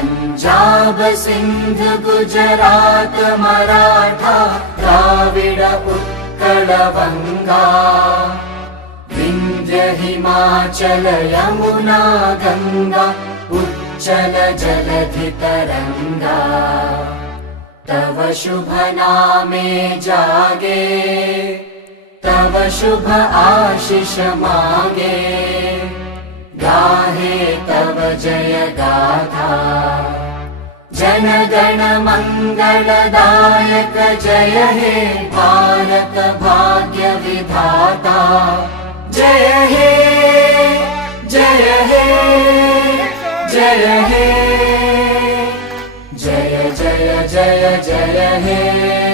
पंजाब सिंध गुजरात मराठा द्राविड उत्कल बंगा विंध्य हिमाचल यमुना गंगा उच्चल जलधि तरंगा तव शुभ नामे जागे तव शुभ आशीष मागे गाहे तव जय गाथा जन गण मंगलदायक जय हे भारत भाग्य विधाता जय हे जय हे जय हे जय जय जय जय हे।